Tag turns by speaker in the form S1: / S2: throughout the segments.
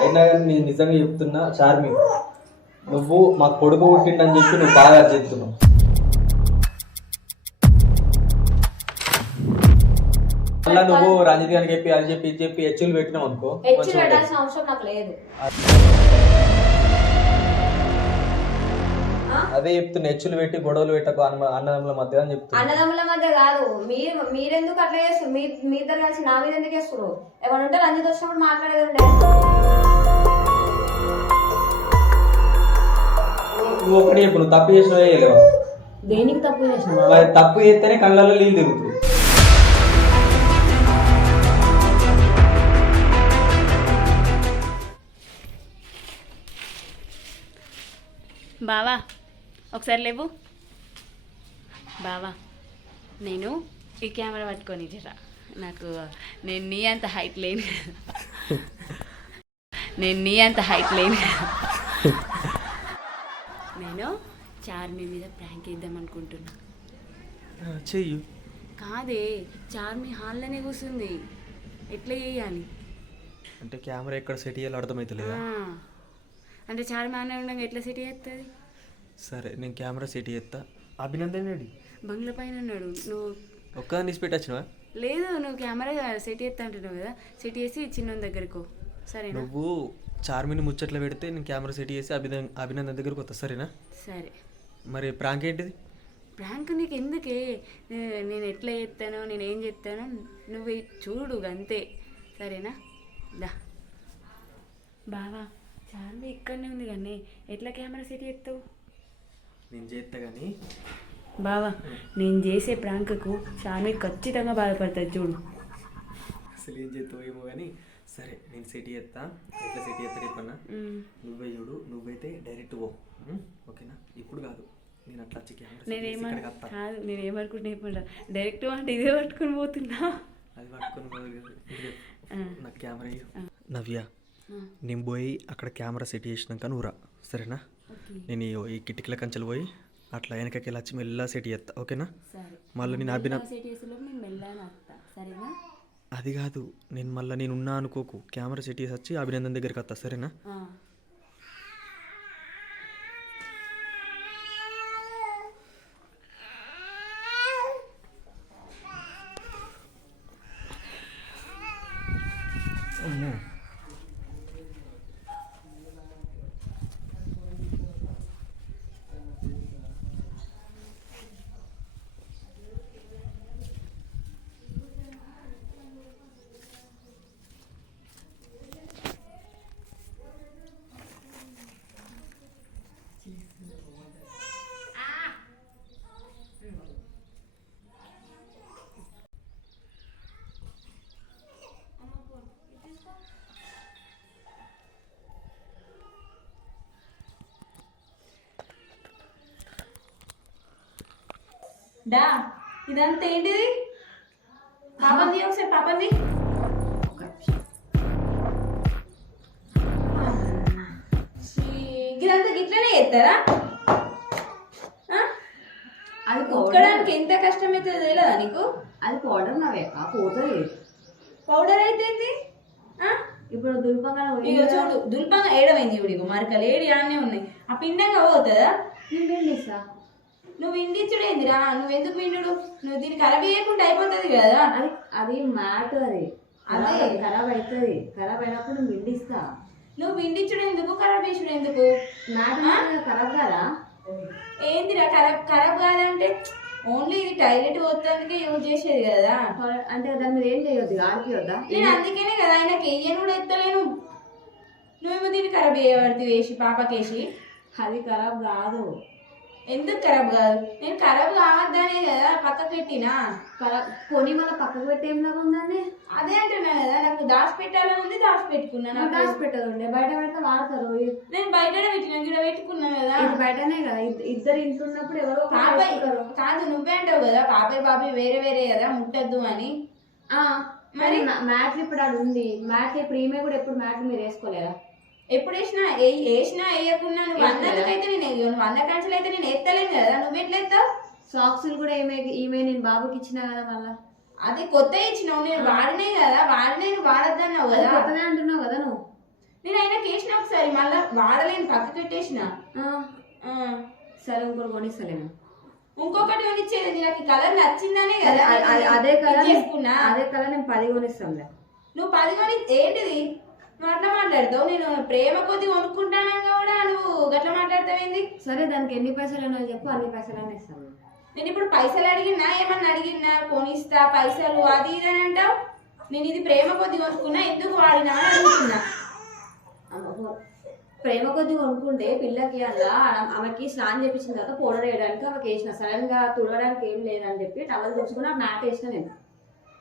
S1: అయినా కానీ నేను నిజంగా చెప్తున్నా చార్మి నువ్వు మా కొడుకు పుట్టిండని చెప్పి నువ్వు బాగా చెప్తున్నావు మళ్ళా నువ్వు రంజిత్ గారికి చెప్పి అది చెప్పి చెప్పి హెచ్చులు పెట్టినావు అనుకో
S2: అవసరం నాకు లేదు?
S1: అదే చెప్తున్నా హెచ్చులు పెట్టి గొడవలు పెట్టకు అన్న అన్నదమ్ముల మధ్య అని చెప్తున్నా
S2: అన్నదమ్ముల మధ్య కాదు. మీరు మీరెందుకు అట్లా చేస్తారు మీ మీ ఇద్దరు కలిసి నా మీద ఎందుకు వేస్తారు ఏమైనా ఉంటే రంజిత్ వచ్చినప్పుడు మాట్లాడేది
S1: నువ్వు ఒకటి చెప్పు నువ్వు తప్పు చేయలేవు?
S2: దేనికి తప్పు చేసిన?
S1: మరి తప్పు చేస్తేనే కళ్ళల్లో నీళ్ళు తిరుగుతుంది
S3: బావా ఒకసారి లేవు? బావా నేను ఈ కెమెరా పట్టుకొని జరా నాకు నేను నీ అంత హైట్ లేను. నేను నీ అంత హైట్ లేను. నేను చార్మి మీద ప్రాంక్ వేద్దాం అనుకుంటున్నా.
S1: చెయ్యు.
S3: కాదే చార్మి హాల్లోనే కూర్చుంది. ఎట్లా చేయాలి?
S1: అంటే కెమెరా ఎక్కడ సెట్ చేయాలో అర్థమవుతలేదా
S3: ఆ. అంటే చార్మి అనే ఉండగా ఎట్లా సెట్ చేస్తుంది
S1: సరే నేను కెమెరా సెట్ చేస్తా అభినందన్ రెడ్డి.
S3: బంగ్లా పైన ఉన్నాడు. నువ్వు
S1: ఒక్కదాన్ని తీసి పెట్టచ్చినవా
S3: లేదు నువ్వు కెమెరా సెట్ చేస్తా అంటున్నావు కదా. సెట్ చేసి చిన్న దగ్గరకు సరేనా?
S1: నువ్వు చార్మిని ముచ్చట్లు పెడితే నేను కెమెరా సెట్ చేసి అభినందన్ అభినందన్ దగ్గరకు వస్తా సరేనా?
S3: సరే.
S1: మరి ప్రాంక్ ఏంటిది?
S3: ప్రాంక్ నీకు ఎందుకే? నేను ఎట్లా చేస్తానో నేను ఏం చేస్తానో నువ్వు చూడు అంతే సరేనా? దా. బావా చార్మి ఇక్కడనే ఉంది కానీ ఎట్లా కెమెరా సెట్ చేస్తావు
S1: నేను చేస్తా కానీ
S3: బావా నేను చేసే ప్రాంక్కు చార్మి ఖచ్చితంగా బాధపడుతుంది చూడు.
S1: అసలు ఏం చేస్తావు ఏమో కానీ సరే నేను సెట్ చేస్తా ఎట్లా సెట్ చేస్తా చెప్పన్నా. నువ్వే చూడు నువ్వైతే డైరెక్ట్ పో? ఓకేనా? ఇప్పుడు కాదు. నేను అట్లా
S3: నేనేమన్. కాదు నేను ఏమనుకుంటున్నా చెప్పండి డైరెక్ట్ అంటే ఇదే పట్టుకొని పోతున్నా.
S1: అది పట్టుకొని. నాకు కెమెరా. నవ్య నేను పోయి అక్కడ కెమెరా సెట్ చేసినాక నువ్వు రా. సరేనా? నేను ఈ- కిటికీల కంచెలు పోయి అట్లా వెనకకి వెళ్ళి వచ్చి మెల్లగా సెట్ చేస్తా ఓకేనా? మళ్ళీ నేను అభిన అది కాదు నేను మళ్ళీ నేను ఉన్నా అనుకోకు కెమెరా సెట్ చేసి వచ్చి అభినందన్ దగ్గరికి వస్తా సరేనా
S3: ఆ.
S2: డా ఇదంతా ఏంటిది? పాపంది ఒకసారి పాపంది ఇదంతా గిట్లనే చేస్తారా?
S4: అది
S2: ఉతకడానికి ఎంత కష్టమైతుందో తెలియదా నీకు?
S4: అది పౌడర్ నవే ఆ పోతుంది
S2: పౌడర్ అయితే?
S4: ఇప్పుడు దుర్పంగా
S2: ఇగో చూడు దుల్పంగా ఏడమైంది ఇప్పుడు ఇగో మరకలు ఏడి ఆడనే ఉన్నాయి. ఆ పిండంగా పోతుందా?
S4: నేను పిండిస్తా.
S2: నువ్వు ఇండిచ్చుడు ఏందిరా? నువ్వు ఎందుకు పిండుడు నువ్వు దీన్ని ఖరాబ్ చేయకుండా అయిపోతుంది కదా.
S4: అది అది మ్యాట్ అది.
S2: అదే.
S4: ఖరాబ్ అవుతుంది ఖరాబ్ అయినప్పుడు నేను పిండిస్తా
S2: నువ్వు పిండిచ్చుడు ఎందుకు? ఖరాబ్ చేసుడు ఎందుకు?
S4: ఖరాబ్ కదా?
S2: ఏందిరా? ఖరాబ్ ఖరాబ్ కాదంటే ఓన్లీ ఇది టాయిలెట్ పోతానికి యూజ్ చేసేది కదా.
S4: అంటే దాని మీద ఏం చేయొద్దు? ఆడిపియొద్దా
S2: నేను అందుకనే కదా ఆయనకి వెయ్యను కూడా ఎత్తలేను. నువ్వేమో దీన్ని ఖరాబ్ చేయబడితే వేసి పాపకేసి.
S4: అది ఖరాబ్ కాదు.
S2: ఎందుకు ఖరాబ్ కాదు? నేను ఖరాబ్ కావద్దనే కదా పక్కకు పెట్టినా?
S4: కొని మన పక్కకు పెట్టి ఏం లాగా ఉందండి?
S2: అదే అంటున్నా కదా నాకు దాచి పెట్టాలని ఉంది దాచి పెట్టుకున్నా నాకు
S4: దాచి పెట్టదండి బయట పెడితే వాడతారు.
S2: నేను బయట పెట్టిన ఇక్కడ పెట్టుకున్నా కదా.
S4: ఇది బయటనే కదా ఇద్- ఇద్దరు ఇంట్లో ఉన్నప్పుడు ఎవరో ఒకరు
S2: పాపయ్
S4: వేసుకుంటారు.
S2: కాదు నువ్వే అంటావు కదా పాపయ్ బాబాయ్ వేరే వేరే కదా ముట్టద్దు అని.
S4: ఆ, మరి? మ్యాట్లు ఇప్పుడు అది ఉంది మ్యాట్లు ఇప్పుడు ఈమె కూడా ఎప్పుడు మ్యాట్లు మీరు వేసుకోలేదా?
S2: ఎప్పుడు వేసినా ఏ- వేసినా వేయకున్నా నువ్వు అన్నందుకైతే నేను వేయను. అన్న కాంచెలు అయితే నేను ఎత్తలేను కదా. నువ్వు ఎట్లా ఎత్తావు?
S4: సాక్సులు కూడా ఈమె ఈమె నేను బాబుకి ఇచ్చినా కదా మళ్ళా.
S2: అది కొత్త ఇచ్చినావు. నేను వాడినే కదా. వాడినే నువ్వు వాడద్దన్నావు కదా.
S4: కొత్తనే అంటున్నావు కదా నువ్వు.
S2: నేను అయినా కేసిన ఒకసారి. మళ్ళా వాడలేని. పక్క పెట్టేసిన.
S4: సరే ఇంకోటి కొనిస్తలేను.
S2: ఇంకొకటి కొనిచ్చేది నాకు ఈ కలర్ నచ్చిందనే కదా.
S4: అదే కలర్ అదే కలర్ నేను పది కొనిస్తానులే.
S2: నువ్వు పది కొని ఏంటిది? నువ్వు అట్లా మాట్లాడతావు? నేను ప్రేమ కొద్ది కొనుక్కుంటానగా కూడా నువ్వు గట్లా మాట్లాడతావేంది?
S4: సరే దానికి ఎన్ని పైసలు అయినా చెప్పు అన్ని పైసలు ఇస్తాను.
S2: నేను ఇప్పుడు పైసలు అడిగినా ఏమన్నా అడిగినా కొనిస్తా పైసలు అది ఇది అని అంటావు? నేను ఇది ప్రేమ కొద్ది కొనుక్కున్నా ఎందుకు వాడినా అని అడుగుతున్నా.
S4: ప్రేమ కొద్ది కొనుక్కుంటే పిల్లకి అలా ఆమెకి స్నానం చేపించిన తర్వాత పౌడర్ వేయడానికి ఆమెకి వేసిన సడన్గా తుడవడానికి ఏం లేదని చెప్పి టవల్ తెచ్చుకుని ఆ మ్యాట్ వేసిన నేను.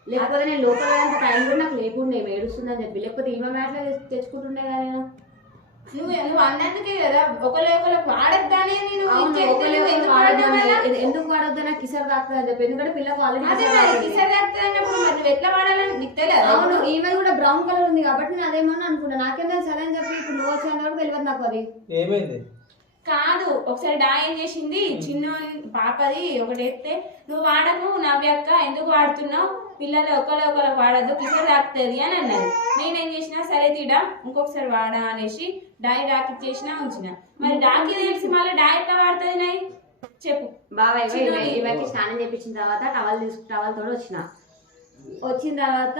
S4: లేకపోతే నేను లోపల పోయేంత టైం కూడా నాకు లేకుండే ఏమి ఏడుస్తుందని చెప్పి. లేకపోతే ఈమె మ్యాట్లో తెచ్చుకుంటుండే కదా నేను.
S2: నువ్వు నువ్వు అన్నందుకే కదా? ఒకరు ఒకరు వాడద్దానే నేను ఎందుకు
S4: వాడొద్దు? నాకు కిసర్ తాకుతుంది అని చెప్పి. ఎందుకంటే పిల్లకు
S2: అదే
S4: ఆల్రెడీ
S2: మరి కిసర్ తాకుతుంది అన్నప్పుడు మరి నువ్వు ఎట్లా వాడాలని నీకు తెలియదా
S4: అవును ఈమె కూడా బ్రౌన్ కలర్ ఉంది కాబట్టి నేను అదేమో అనుకున్నా. నాకేం తెలుసు? అదే అని చెప్పి ఇప్పుడు నువ్వు వచ్చేంత వరకు తెలియదు నాకు అది.
S1: ఏమైంది?
S2: కాదు ఒకసారి డా ఏం చేసింది? చిన్న పాపది ఒకటి ఎత్తే నువ్వు వాడకు నవ్యక్క ఎందుకు వాడుతున్నావు? పిల్లలు ఒకరు ఒకరు వాడద్దు కిసర్ తాకుతుంది అని అన్నది. నేనేం చేసిన సరే తీడా ఇంకొకసారి వాడా అనేసి డాయి డాకి ఇచ్చేసిన ఉంచిన. మరి డాకి తెలిసి మళ్ళీ డా ఎట్లా వాడుతుంది నాయి చెప్పు.
S4: బాబా ఇవే
S2: చిన్నది.
S4: ఇవే- ఇవకి స్నానం చేపించిన తర్వాత టవల్ తీసుకు టవల్ తోడు వచ్చిన. వచ్చిన తర్వాత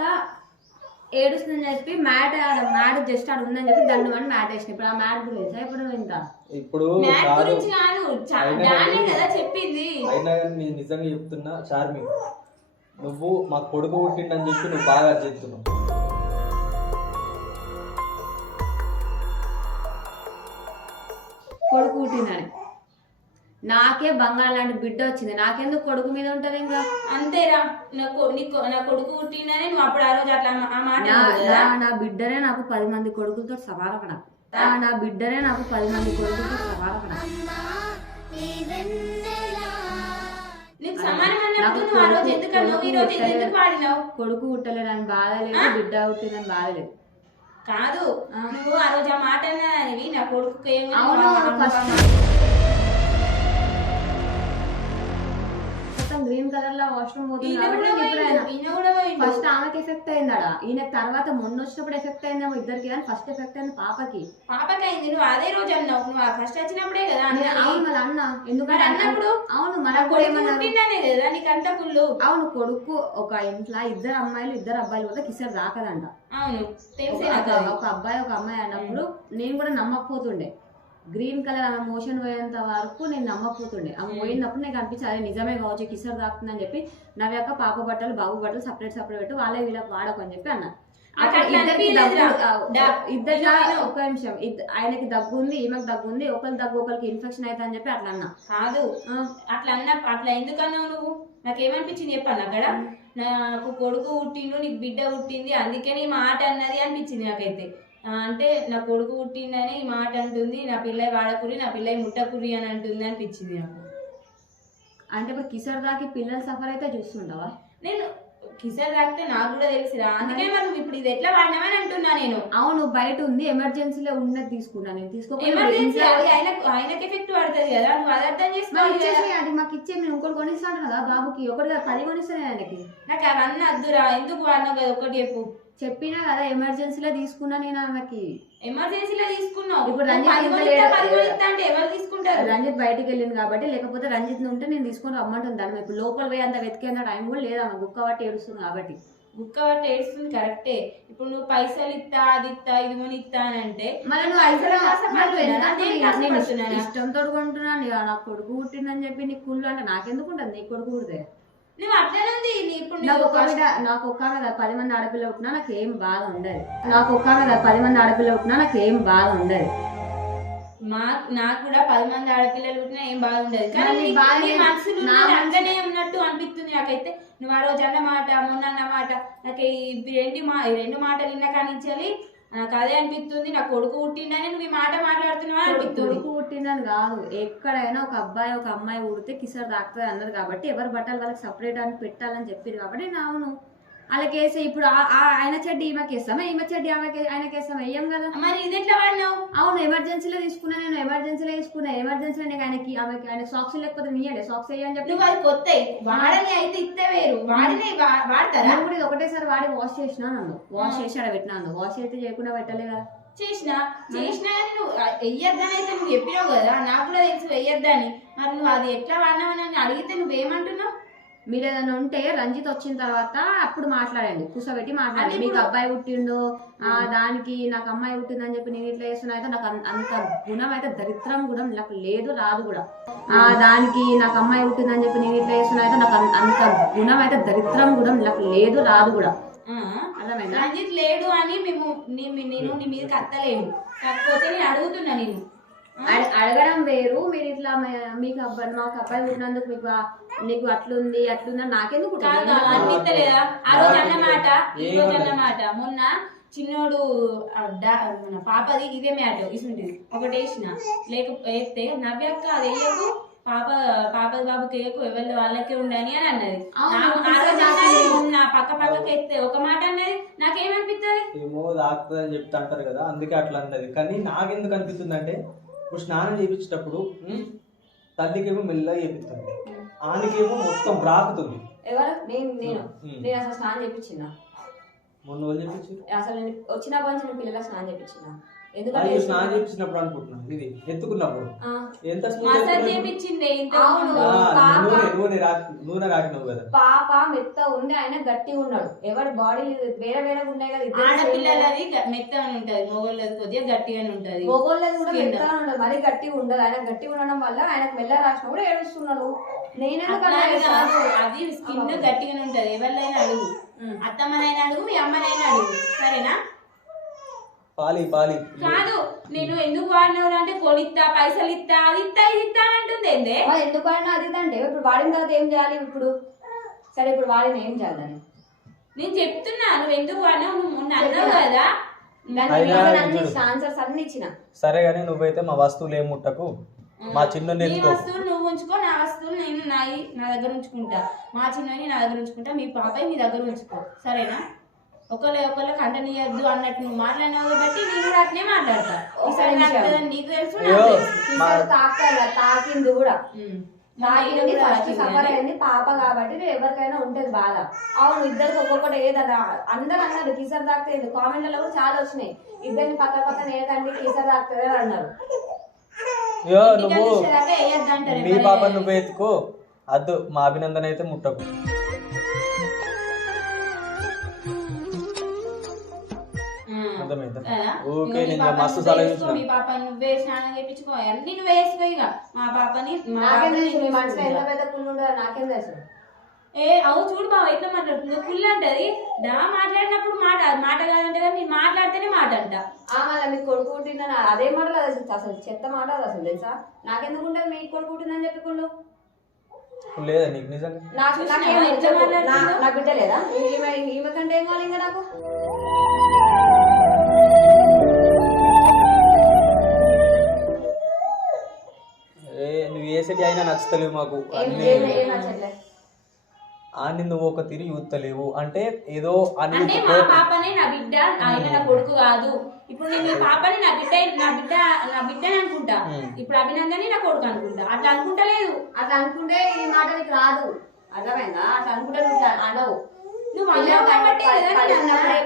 S4: ఏడుస్తుందని చెప్పి మ్యాట్ మ్యాట్ జస్ట్ ఆడ ఉందని చెప్పి దండం అని మ్యాట్ వేసిన. ఇప్పుడు ఆ మ్యాట్ గురించి ఇప్పుడు ఇంత
S1: ఇప్పుడు కాదు
S2: గురించి కాదు డానే
S1: కానీ-
S2: కదా చెప్పింది.
S1: అయినా కానీ నేను నిజంగా చెప్తున్నా చార్మి నువ్వు మా కొడుకు పుట్టిండని చెప్పి నువ్వు బాగా చెప్తున్నావు
S4: కొడుకు పుట్టిందని నాకే బంగారు లాంటి బిడ్డ వచ్చింది. నాకెందుకు కొడుకు మీద ఉంటది ఇంకా?
S2: అంతేరా. నా కొ- నీ కొ- నా కొడుకు పుట్టిండని నువ్వు అప్పుడు ఆ రోజు అట్లా ఆ మాట
S4: నా
S2: అన్నావు కదా?
S4: నా- నా బిడ్డనే నాకు పది మంది కొడుకులతో సమానక నాకు నా- నా బిడ్డనే నాకు పది మంది కొడుకులతో సమానక నాకు
S2: నీకు సమానం
S4: కొడుకు- పుట్టలేదని బాధ లేదు బిడ్డ పుట్టిందని బాధ లేదు.
S2: కాదు. నువ్వు ఆ రోజు ఆ మాట అన్నది నా కొడుకు ఏమి
S4: గ్రీన్ కలర్లో వాష్రూమ్ పోతుంది ఫస్ట్ ఆమెకి ఎఫెక్ట్ అయిందాడా? ఈయన తర్వాత మొన్న వచ్చినప్పుడు ఎఫెక్ట్ అయిందేమో ఇద్దరికి కానీ ఫస్ట్ ఎఫెక్ట్ అయింది పాపకి.
S2: పాపకైంది నువ్వు అదే రోజు అన్నావు. నువ్వు ఫస్ట్ వచ్చినప్పుడే కదా.
S4: అవును అన్న. ఎందుకంటే
S2: అన్నప్పుడు?
S4: అవును మనకు కూడా
S2: కొడుకు కదా కుళ్ళు.
S4: అవును కొడుకు ఒక ఇంట్లో ఇద్దరు అమ్మాయిలు ఇద్దరు అబ్బాయిలు పోతే కిసర్ రాకదంట.
S2: అవును.
S4: ఒక అబ్బాయి ఒక అమ్మాయి అన్నప్పుడు నేను కూడా నమ్మకపోతుండే. గ్రీన్ కలర్ ఆమె మోషన్ పోయేంత వరకు నేను నమ్మకపోతుండే. ఆమె పోయినప్పుడు నాకు అనిపించి అదే నిజమే కావచ్చు కిసర్ తాకుతుందని చెప్పి నవ్యాక పాప బట్టలు బాబు బట్టలు సపరేట్ సపరేట్ పెట్టి వాళ్ళే వీళ్ళకి వాడకు అని చెప్పి అన్న.
S2: నాకు
S4: అక్కడ
S2: అట్లా
S4: ఇద్దరికి
S2: అనిపించలేదురా.
S4: దగ్గు
S2: డా-
S4: ఇద్దరు ఒక నిమిషం. ఆయనకి దగ్గు ఉంది ఈమెకి దగ్గు ఉంది ఒకరి దగ్గు ఒకరికి ఇన్ఫెక్షన్ అవుతుంది అని చెప్పి అట్లా అన్న.
S2: కాదు. అట్లా అన్న అట్లా ఎందుకు అన్నావు నువ్వు? నాకేమనిపించింది చెప్పాను అక్కడ నాకు కొడుకు పుట్టిండు నీకు బిడ్డ పుట్టింది అందుకే నీ మాట అన్నది అనిపించింది నాకైతే. అంటే నా కొడుకు పుట్టిండని ఈ మాట అంటుంది నా పిల్ల వాడకురి నా పిల్ల ముట్టకురి అని అంటుంది అనిపించింది నాకు.
S4: అంటే ఇప్పుడు కిసర్ దాకి పిల్లలు సఫర్ అయితే చూస్తుంటావా
S2: నేను కిసర్ తాకితే నాకు కూడా తెలుసురా. అందుకే నువ్వు ఇప్పుడు ఇది ఎట్లా వాడినావని అంటున్నా నేను.
S4: అవును బయట ఉంది ఎమర్జెన్సీలో ఉన్నది తీసుకున్నా నేను. తీసుకోకపోతే
S2: ఎమర్జెన్సీ ఆయనకు ఆయనకి ఎఫెక్ట్ పడుతుంది కదా నువ్వు అది అర్థం చేసుకోవాలి
S4: అది మాకు ఇచ్చే మేము ఇంకోటి కొనిస్తాను కదా బాబుకి. ఒకటి పది కొనిస్తాను ఆయనకి.
S2: నాకు అవన్నీ వద్దురా ఎందుకు వాడినావు కదా ఒకటి చెప్పు.
S4: చెప్పినా కదా ఎమర్జెన్సీలో తీసుకున్నా నేను ఆమెకి.
S2: ఎమర్జెన్సీలో తీసుకున్నావు.
S4: ఇప్పుడు రంజిత్
S2: అంటే ఎవరు తీసుకుంటారు?
S4: రంజిత్ బయటికి వెళ్ళింది కాబట్టి లేకపోతే రంజిత్ ఉంటే నేను తీసుకొని రమ్మంటుంది దాన్ని. ఇప్పుడు లోపల పోయి అంత వెతికేంత టైం కూడా లేదు ఆమె. బుక్క పట్టి ఏడుస్తుంది కాబట్టి.
S2: బుక్క పట్టి ఏడుస్తుంది కరెక్టే. ఇప్పుడు నువ్వు పైసలు ఇస్తా అది ఇస్తా ఇది కొని ఇస్తా అని అంటే?
S4: ఇష్టంతో కొంటున్నాను నాకు కొడుకు పుట్టిందని చెప్పి నీకు కుళ్ళు అంటే నాకెందుకు ఉంటుంది? నీ కొడుకు పుడితే.
S2: నువ్వు అట్లనే ఉంది. నీ- ఇప్పుడు
S4: నాకు ఒక నాకు కాదు, పది మంది ఆడపిల్ల పుట్టినా నాకు ఏం బాధ ఉండదు. నాకు ఒక ఆమె కాదు, పది మంది ఆడపిల్ల పుట్టినా నాకు ఏం బాధ ఉండదు.
S2: మా నాకు కూడా పది మంది ఆడపిల్లలు పుట్టినా ఏం బాగుండదు కానీ మనసులో
S4: నా
S2: ఉన్నది
S4: మనసు-
S2: అంతనే ఉన్నట్టు అనిపిస్తుంది నాకైతే. నువ్వు ఆ రోజు అన్న మాట మొన్న అన్న మాట నాకు ఈ రెండు మా ఈ రెండు మాటలు విన్న కానించాలి నాకు అదే అనిపిస్తుంది. నా కొడుకు పుట్టిండని నువ్వు ఈ మాట మాట్లాడుతున్నావు అనిపిస్తుంది.
S4: కొడుకు పుట్టిందని కాదు. ఎక్కడైనా ఒక అబ్బాయి ఒక అమ్మాయి పుడితే కిసర్ తాకుతుంది అన్నది కాబట్టి ఎవరి బట్టలు వాళ్ళకి సపరేట్ అని పెట్టాలని చెప్పారు కాబట్టి నేను అవును. వాళ్ళకి వేసే ఇప్పుడు ఆయన చెడ్డి ఈమెకి వేస్తామా ఈమె చెడ్డి ఆమెకి ఆయనకి వేస్తామా వేయం కదా.
S2: మరి ఇది ఎట్లా వాడినావు
S4: అవును ఎమర్జెన్సీలో తీసుకున్నా నేను. ఎమర్జెన్సీలో తీసుకున్నా. ఎమర్జెన్సీలో నీకు ఆయనకి ఆమెకి ఆయన సాక్స్ లేకపోతే నీయలే సాక్స్ వేయని చెప్పి
S2: నువ్వు అది కొత్త. వాడని అయితే ఇస్తే వేరు. వాడిని వాడతారా?
S4: కూడా ఇది ఒకటేసారి వాడి వాష్ చేసినా నన్ను. వాష్ చేసి ఆడ పెట్టినాను వాష్ అయితే చేయకుండా పెట్టలే కదా.
S2: చేసిన చేసినా కానీ నువ్వు వెయ్యొద్దని అయితే నువ్వు చెప్పినావు కదా నాకు కూడా తెలుసు వెయ్యొద్దని మరి నువ్వు అది ఎట్లా వాడినావని అని అడిగితే నువ్వేమంటున్నావు
S4: మీరు ఏదైనా ఉంటే రంజిత్ వచ్చిన తర్వాత అప్పుడు మాట్లాడండి. కూర్చోబెట్టి మాట్లాడండి. మీకు అబ్బాయి పుట్టిండు ఆ దానికి నాకు అమ్మాయి పుట్టిందని చెప్పి నేను ఇట్లా చేస్తున్నా అయితే నాకు అంత గుణం అయితే దరిద్రం కూడా నాకు లేదు రాదు కూడా. ఆ దానికి నాకు అమ్మాయి పుట్టిందని చెప్పి నేను ఇట్లా చేస్తున్నా అయితే నాకు అంత గుణం అయితే దరిద్రం కూడా నాకు లేదు రాదు కూడా? అర్థమైందా?
S2: రంజిత్ లేడు అని మేము నేను నీ మీదకి అత్తలేను కాకపోతే నేను అడుగుతున్నా నేను.
S4: అడగడం వేరు. మీరు ఇట్లా మ- మీకు అబ్బాయి మాకు అబ్బాయి పుట్టినందుకు మీకు నీకు అట్లుంది అట్లుంది నాకెందుకు
S2: అనిపిస్తలేదా ఆ రోజు అన్నమాట ఈ రోజు అన్నమాట మొన్న చిన్నోడు పాపది ఇదే మ్యాట్ ఇసుంటిది. ఒకటి వేసిన. లేక వేస్తే నవ్యక్క అది వేయకు. పాప పాప బాబుకి వేయకు ఎవరి వాళ్ళకే ఉండని అని అన్నది. నా- పక్క పక్కకి ఎత్తే ఒక మాట అన్నది నాకేమనిపిస్తుంది
S1: ఏమో తాకుతుంది అని చెప్తా అంటారు కదా అందుకే అట్లా అన్నది. కానీ నాకెందుకు అనిపిస్తుంది అంటే ఇప్పుడు స్నానం చేయించేటప్పుడు తల్లికేమో మెల్లగా చేపిస్తుంది. ఆనికేమో మొత్తం రాకుతుంది
S4: ఎవరు? నేను నేను. నేను అసలు స్నానం చేపించిన.
S1: మొన్న వాళ్ళు చెప్పించి
S4: అసలు నేను వచ్చిన నేను పిల్లలకు స్నానం చేపించిన.
S1: అది
S4: ఎందుకంటే
S1: స్నానం చేయించినప్పుడు అనుకుంటున్నాను. ఇది ఎత్తుకున్నప్పుడు.
S4: ఆ,
S1: ఎంత
S2: మసాజ్? చేపించింది.
S1: నూనె నూనె రాకి నూనె రాకినావు కదా.
S4: పాప మెత్త ఉంది ఆయన గట్టిగా ఉన్నాడు. ఎవరి బాడీ వేరే వేరే ఉన్నాయి కదా
S2: ఆడపిల్లలది గ- మెత్తగా ఉంటది. మొగోళ్ళది కొద్దిగా గట్టిగానే ఉంటది.
S4: మొగోళ్ళది కూడా. మెత్తగా ఉండదు మరీ గట్టిగా ఉండదు. ఆయన గట్టిగా ఉండడం వల్ల ఆయనకు మెల్ల రాసిన కూడా ఏడుస్తున్నాడు.
S2: అని? కాదు. అది స్కిన్ గట్టిగానే ఉంటది. ఎవరినైనా అడుగు. అత్తమ్మనైనా అడుగు మీ అమ్మనైనా అడుగు. సరేనా?
S1: పాలి పాలి.
S2: కాదు నేను ఎందుకు వాడినవు అంటే కొనిత్తా పైసలు ఇత్తా అది ఇత్తా ఇది ఇత్తా అని అంటుంది ఏందే?
S4: ఎందుకు ఆయన అది అంటే? ఇప్పుడు వాడిన తర్వాత ఏం చేయాలి ఇప్పుడు? సరే ఇప్పుడు వాడిన ఏం చేయాలని
S2: నేను చెప్తున్నా నువ్వు ఎందుకు వాడినావు? నువ్వు మొన్న అన్నావు కదా.
S4: ఆన్సర్స్ అన్ని ఇచ్చిన.
S1: సరే కానీ నువ్వైతే మా వస్తువులు ఏం ముట్టకు? మా చిన్న
S2: నీ వస్తువులు నువ్వు ఉంచుకో నా వస్తువులు నేను నాయి నా దగ్గర ఉంచుకుంటా. మా చిన్నని నా దగ్గర ఉంచుకుంటా మీ పాపని మీ దగ్గర ఉంచుకో. సరేనా? ఒకళ్ళ ఒకళ్ళ కంటనీయద్దు అన్నట్టు నువ్వు మాట్లాడినావు కాబట్టి నేను కూడా అట్లే మాట్లాడతా. ఈసారి నాకు తెలియదు, నీకు తెలుసు. నాకు
S4: తాకాల తాకింది కూడా. తాకింది ఫస్ట్ సఫర్. అయింది పాప కాబట్టి ఎవరికైనా ఉంటది బాధ. అవును ఇద్దరికి ఒక్కొక్కటి ఏదన్నా అందరూ అన్నారు కిసర్ తాకుతుంది కామెంట్లలో కూడా చాలా వచ్చినాయి. ఇద్దరిని పక్క పక్కన ఏదండి కిసర్ తాకుతుంది అని అన్నారు.
S1: అయ్యో నువ్వు
S2: వేయొద్దు అంటారు ఎవరైనా.
S1: పాప నువ్వు ఎత్తుకో. అద్దు మా అభినందన అయితే ముట్టకు. ఓకే నేను మస్తు సలహా
S2: మీ పాప నువ్వే స్నానం చేయించుకో. అన్ని నువ్వే వేసుకో ఇక మా పాపని మా
S4: మనసులో ఎంత. పెద్ద కుళ్ళు ఉంటుందో నాకేం తెలుసు.
S2: ఏ అవు చూడు బావ ఎట్లా మాట్లాడుతుందో? కుళ్ళు అంటది. డా మాట్లాడినప్పుడు మాట మాట కాదంటే కానీ నేను మాట్లాడితేనే మాట అంట.
S4: ఆ మళ్ళీ మీకు కొడుకు పుట్టిందని అదే మాట కాదు అసలు. చెత్త మాట అసలు తెలుసా? నాకెందుకు ఉంటుంది మీకు కొడుకు పుట్టిందని చెప్పి కుళ్ళు
S1: లేదా నీకు నిజంగా?
S4: నాకు నాకేం బిడ్డ లేదా? ఈమె ఈమె కంటే ఏం కావాలి ఇంకా నాకు?
S1: సిటీ అయినా నచ్చుతలేవు మాకు. అన్ని నువ్వు ఒక తిరిగి చూస్తలేవు అంటే ఏదో
S2: అంటే మా పాపనే నా బిడ్డ ఆయన నా కొడుకు కాదు. ఇప్పుడు నేను మీ పాపని నా బిడ్డ నా బిడ్డ నా బిడ్డని అనుకుంటా. ఇప్పుడు అభినందనే నా కొడుకు అనుకుంటా. అట్లా అనుకుంటలేదు
S4: అట్లా అనుకుంటే ఈ మాట నీకు రాదు. అర్థమైందా? అట్లా అనుకుంటే నువ్వు అనవు.
S2: నువ్వు అన్నావు కాబట్టి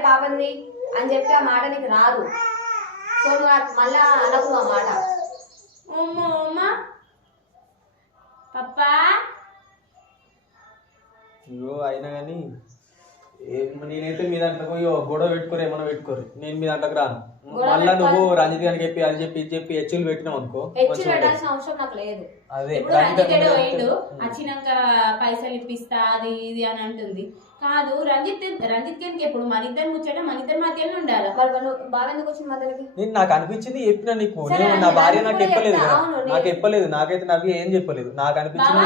S4: పాపంది అని చెప్పి ఆ మాట నీకు రాదు. సో నువ్వు మళ్ళా అనకు ఆ మాట.
S2: అమ్మ అమ్మ. పప్పా
S1: ఇగో అయినా కానీ నేనైతే మీ ఓ గొడవ పెట్టుకోరు ఏమన్నా పెట్టుకోరు. నేను మీ దాంట్లోకి రాను. మళ్ళా నువ్వు రంజిత్ గారికి చెప్పి అది చెప్పి ఇది చెప్పి హెచ్చులు పెట్టినావు అనుకో
S4: హెచ్చు
S1: మంచిగా ఉంటుంది.
S4: పెట్టాల్సిన అవసరం నాకు లేదు.
S1: అదే
S2: ఇప్పుడు
S1: రంజిత్
S2: పోయిండు వచ్చినాక పైసలు ఇప్పిస్తా అది ఇది అని అంటుంది. కాదు రంజిత్ రంజిత్ గారికి ఎప్పుడు? మన ఇద్దరు ముచ్చట మన ఇద్దరి మధ్యలో ఉండాలి?
S4: మరి బాగా ఎందుకు వచ్చింది మధ్యలోకి
S1: నేను నాకు అనిపించింది చెప్పిన నీకు. నేను నా భార్య
S4: నాకు
S1: నాకు చెప్పలేదు నాకు చెప్పలేదు. నాకైతే నవ్వి ఏం చెప్పలేదు. నాకు అనిపించింది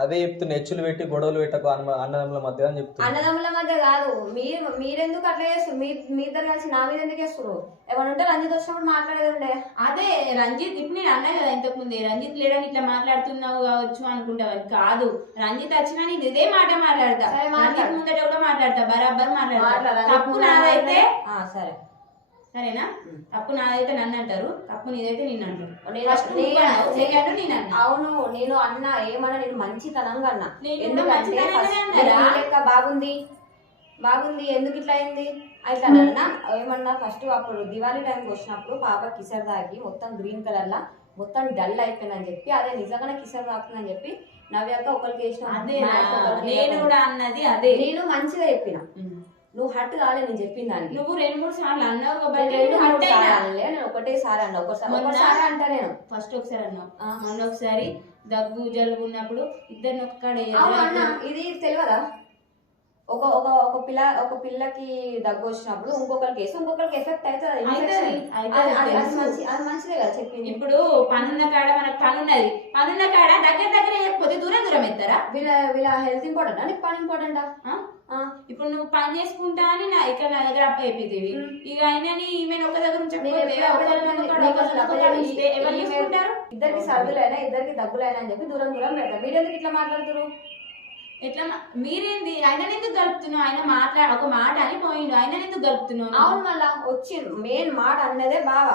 S1: అదే చెప్తున్నా హెచ్చులు పెట్టి గొడవలు పెట్టకు అన్న అన్నదమ్ముల మధ్య అని చెప్తున్నా
S4: అన్నదమ్ముల మధ్య కాదు. మీరు మీరెందుకు అట్లా చేస్తారు? మీ మీ ఇద్దరు కలిసి నా మీద ఎందుకు వేస్తారు ఏమన్నా ఉంటే రంజిత్ వచ్చినప్పుడు మాట్లాడేది ఉండే
S2: అదే రంజిత్ ఇప్పుడు నేను అన్నా కదా ఇంతకు ముందే. రంజిత్ లేడని ఇట్లా మాట్లాడుతున్నావు కావచ్చు అనుకుంటావని కాదు. రంజిత్ వచ్చినా నేను ఇదే మాట మాట్లాడతా. రంజిత్ ముందట కూడా మాట్లాడతా. బరాబర్ మాట్లాడతా. తప్పు నాదైతే
S4: ఆ, సరే.
S2: సరేనా? తప్పు నాదైతే నన్ను అంటారు తప్పు నీదైతే నిన్ను అంటారు
S4: నేను- అవును నేను అన్నా ఏమన్నా నేను మంచితనంగా అన్నా. ఎందుకంటే బాగుంది. బాగుంది ఎందుకు ఇట్లా అయింది? అట్లా అన్నా. ఏమన్నా ఫస్ట్ అప్పుడు దివాళీ టైంకి వచ్చినప్పుడు పాప కిసర్ తాగి మొత్తం గ్రీన్ కలర్ లా మొత్తం డల్ అయిపోయిందని చెప్పి అదే నిజంగానే కిసర్ తాగుతుందని చెప్పి నవ్యాక ఒకరికి వేసిన
S2: నేను. కూడా అన్నది అదే.
S4: నేను మంచిగా చెప్పిన. నువ్వు హట్ కాలే నేను చెప్పిన దానికి
S2: నువ్వు రెండు మూడు సార్లు అన్నావు
S4: రెండు మూడు. సార్లు అనలే, నేను ఒకటేసారి అన్న ఒకసారి
S2: మొన్న-
S4: ఒకసారి అంట నేను.
S2: ఫస్ట్ ఒకసారి అన్నావు.
S4: ఆ.
S2: మొన్న ఒకసారి దగ్గు జలుబు ఉన్నప్పుడు ఇద్దరిని ఒక్కడే
S4: అవును అన్న ఇది తెలియదా? ఒక ఒక ఒక పిల్ల ఒక పిల్లకి దగ్గు వచ్చినప్పుడు ఇంకొకరికి వేస్తే ఇంకొకరికి ఎఫెక్ట్ అవుతుంది అది- మంచిదే కదా చెప్పింది.
S2: ఇప్పుడు పనున్న కాడ మనకు పని ఉన్నది పనున్న కాడ దగ్గర దగ్గర వేయకపోతే దూరం దూరం ఎత్తారా?
S4: వీళ్ళ వీళ్ళ హెల్త్ ఇంపార్టెంట్ నీకు పని ఇంపార్టెంటా?
S2: ఇప్పుడు నువ్వు పని చేసుకుంటా అని నా ఇక్కడ నా దగ్గర అప్ప అయిపోతుంది ఇక అయినని ఈమెను ఒక దగ్గర
S4: ఇద్దరికి సర్దులైనా ఇద్దరికి దగ్గులైనా అని చెప్పి దూరం దూరం పెడతారు మీరు ఎందుకు ఇట్లా మాట్లాడుతున్నారు
S2: ఎట్లా మీరేంది? ఆయన ఎందుకు గలుపుతున్నావు? ఆయన మాట్లా ఒక మాట అని పోయిండు ఆయన ఎందుకు గలుపుతున్నావు
S4: అవును మళ్ళా వచ్చి మెయిన్ మాట అన్నదే బాగా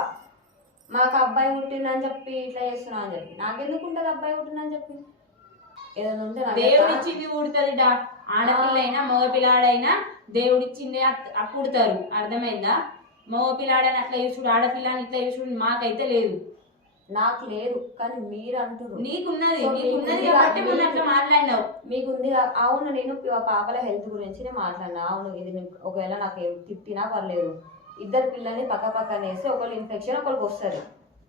S4: మాకు అబ్బాయి పుట్టిందని చెప్పి ఇట్లా చేస్తున్నా అని చెప్పి. నాకెందుకు ఉంటుంది అబ్బాయి పుట్టిందని చెప్పి? ఏదైనా ఉంటే నాకు
S2: దేవుడు
S4: చెప్పరా?
S2: ఇచ్చింది పుడుతుంది డా ఆడపిల్లైనా మగ పిల్లాడైనా దేవుడు ఇచ్చింది పుడతారు అర్థమైందా? మగ పిల్లాడని అట్లా చూసుడు ఆడపిల్లని ఇట్లా చూసుడు మాకైతే లేదు.
S4: నాకు లేదు కానీ మీరు అంటున్నారు.
S2: నీకున్నది నీకున్నది
S4: మీకుంది
S2: కాబట్టి మొన్న అట్లా మాట్లాడినావు.
S4: మీకు ఉంది కా- అవును నేను పాపల హెల్త్ గురించి నేను మాట్లాడినా. అవును ఇది ఒకవేళ నాకు ఏం తిట్టినా పర్లేదు. ఇద్దరు పిల్లల్ని పక్క పక్కన వేస్తే ఒకళ్ళు ఇన్ఫెక్షన్ ఒకరికి వస్తుంది.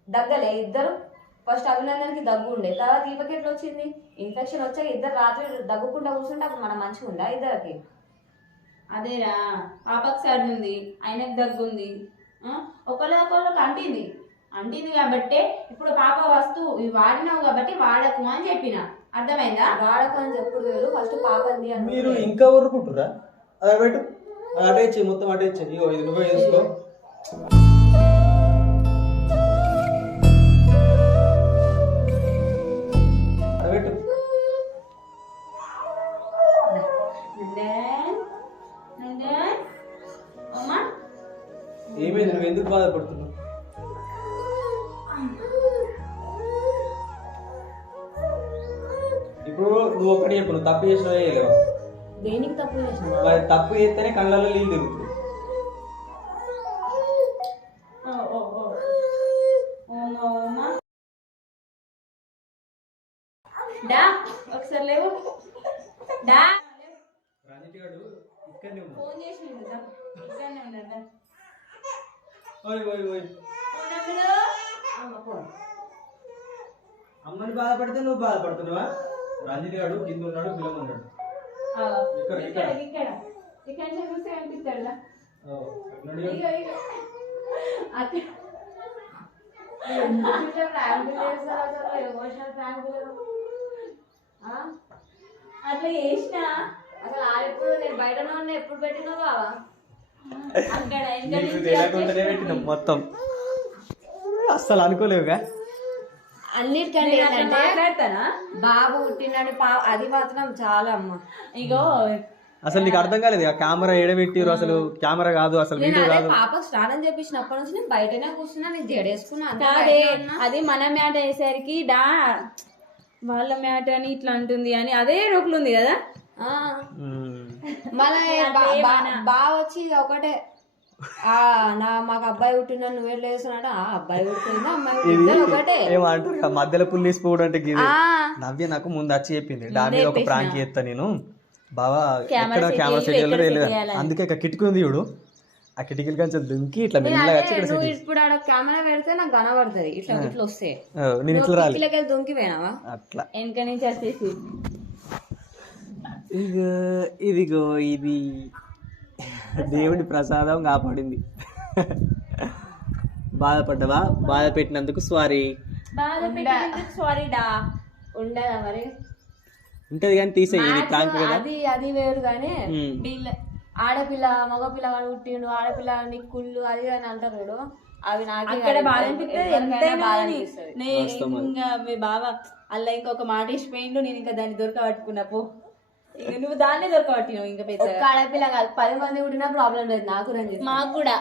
S4: దగ్గలే ఇద్దరు ఫస్ట్ అభినందనకి దగ్గు ఉండే. తర్వాత ఈపకి ఎట్లా వచ్చింది? ఇన్ఫెక్షన్ వచ్చాక ఇద్దరు రాత్రి దగ్గుకుంటా కూర్చుంటే అప్పుడు మనం మంచిగా ఉందా ఇద్దరికి?
S2: అదేరా పాపకు సర్ది ఉంది ఆయనకు దగ్గు ఉంది? ఒకళ్ళ ఒకళ్ళకి అంటింది. అంటింది కాబట్టి ఇప్పుడు పాప వస్తువు ఇవి వాడినావు కాబట్టి వాడకు అని చెప్పిన. అర్థమైందా?
S4: వాడకు అని చెప్పుడు వేరు ఫస్ట్ పాపంది అని
S1: మీరు ఇంకా ఊరుకుంటురా అది పెట్టు అది అటే మొత్తం అటే ఇగో ఇది నువ్వే చేసుకో. అది ఏమైంది? నువ్వు ఎందుకు బాధపడుతున్నావు? ఇప్పుడు నువ్వు ఒక్కటి చెప్పు నువ్వు తప్పు చేసినవే చేయలేవా
S4: దేనికి తప్పు చేసిన
S1: మరి తప్పు చేస్తేనే కళ్ళల్లో నీళ్ళు తిరుగుతుంది
S2: ఓ, ఓ, ఓ. ఓమా, ఓమా. డా ఒకసారి లేవు డా
S1: రంజిత్ గారు ఇక్కడనే ఉన్నాడు
S2: ఫోన్ చేసి దా. ఇక్కడనే ఉన్నాడు దా.
S1: ఓయ్ ఓయ్ ఓయ్
S2: ఫోన్ నెంబరు?
S4: అమ్మ ఫోన్
S1: అమ్మని బాధపడితే నువ్వు బాధపడుతున్నావా రంజిత్ గారు కింద ఉన్నాడు బిలం ఉన్నాడు ఇక్కడ,
S2: ఇక్కడ.
S1: ఇక్కడ.
S2: ఇక్కడ చూస్తే కనిపిస్తాడు. అక్కడ అట్లా చేసిన?
S4: అసలు ఆడెప్పుడు నేను బయటనే ఉన్నా ఎప్పుడు పెట్టినావు బావా?
S2: అక్కడ.
S1: పెట్టినాం మొత్తం. అస్సలు అనుకోలేవుగా.
S4: అన్నిటికంటే
S2: మాట్లాడతానా?
S4: బాబు పుట్టినని అది మాత్రం చాలా అమ్మ.
S2: ఇగో
S1: అసలు నీకు అర్థం కాలేదు ఆ కెమెరా ఏడబెట్టిరు అసలు? కెమెరా కాదు అసలు వీడియో కాదు.
S4: పాపకు స్నానం చేపించినప్పటి నుంచి నేను బయటనే కూర్చున్నా నేను జడేసుకున్నా
S2: కాదే. అది మన మ్యాట అయ్యేసరికి డా వాళ్ళ మ్యాట్ అని ఇట్లా అంటుంది అని అదే రోకులు ఉంది కదా.
S4: మళ్ళా
S2: అట్లా
S4: బా- వచ్చి ఒకటే నా మాకు అబ్బాయి పుట్టిన నువ్వే లేస్తున్నాడు ఆ అబ్బాయి పుట్టిందా అమ్మాయి ఒకటే.
S1: ఏమంటారు మధ్యలో పుల్లేసి పోవడం అంటే ఇది
S4: ఆ.
S1: నవ్య నాకు ముందు వచ్చి చెప్పింది డా మీద ఒక. ప్రాంక్ చేస్తా నేను. బావా
S2: కెమెరా
S1: ఎక్కడ కెమెరా సెట్. అందుకే ఇక కిటికీ ఉంది చూడు. ఆ కిటికీలు కొంచెం దుంకి ఇట్లా మెల్లగా వచ్చి ఇక్కడ
S4: నువ్వు
S1: సెట్
S4: ఇప్పుడు ఆడ కెమెరా పెడితే నాకు కనబడుతుంది. ఇట్లా ఇట్లా వస్తే.
S1: నేను ఇట్లా రాలి.
S4: కిటికీలకెళ్ళి దొంకిపోయినావా
S1: అట్లా.
S2: వెనక నుంచి వచ్చేసి.
S1: ఇగో ఇదిగో ఇది. దేవుడి ప్రసాదం కాపాడింది. బాధపడ్డావా? బాధ పెట్టినందుకు సారీ
S4: ఉండదా మరి?
S1: ఉంటది కానీ తీసేయి ఇది ప్రాంక్ కదా.
S4: అది అది వేరు కానీ.
S2: వీళ్ళ
S4: ఆడపిల్ల మగపిల్ల వాడు పుట్టిండు ఆడపిల్ల నీ కుళ్ళు అది అని అంటారు చూడు. అవి నాకే
S2: అక్కడ
S4: కాదు,
S2: బాధ అనిపిస్తుంది. ఇంకా మీ బావ అలా ఇంకొక మాట ఇచ్చిపోయిండు నేను ఇంకా దాన్ని దొరకబట్టుకున్నా పో. నువ్వు దాన్నే దొరకబట్టినావు ఇంకా పెద్ద
S4: ఆడపిల్ల కాదు పది మంది పుట్టినా ప్రాబ్లం లేదు నాకు
S2: మాకు కూడా.